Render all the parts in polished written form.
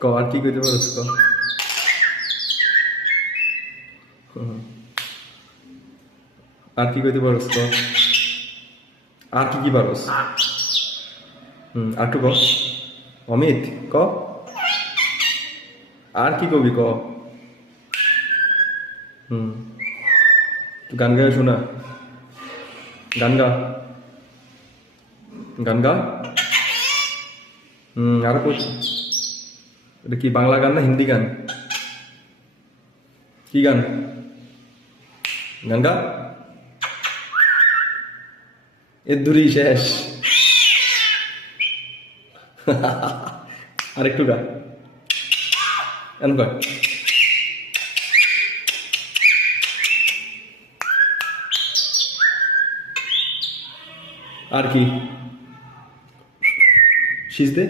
ক আর কি কইতে পারছ ক? হুম। আর কি কইতে পারছ ক? আর কি কি পারস? আর একটু ক। অমিত ক। আর কি কবি ক? হুম। তুই গান গায়ে শোনা। গান গা। গান গা। আরো কই। এটা কি বাংলা গান না হিন্দি গান? কি গান? গান গা। এর দূরই শেষ। আরেকটু গা। এন কর। আর কি? শীষ দে।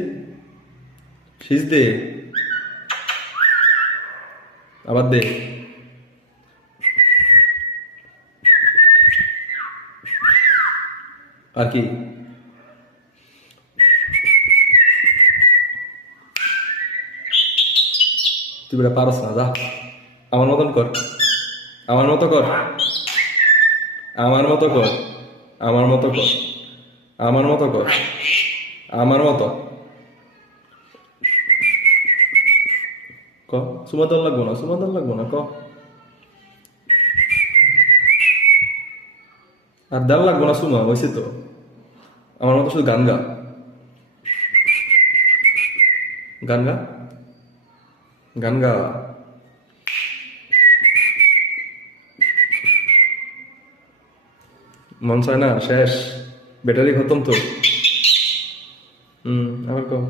শীষ দে। আবার দে। আর কি? তুই বেটা পারস না, যা। আমার মতন কর। আমার মতো কর। আমার মতো কর। আমার মতো কর। আমার মতো কর। আমার মতো। ক। সুমাদল লাগবো না, সুমাদল লাগবো না, ক। আর দেওয়া লাগবো না, সুমা হয়েছে তো। আমার মতো শুধু গান গা। গান গা। গান গা। মন চায় না, শেষ। ব্যাটারি খতম তো। আবার কও।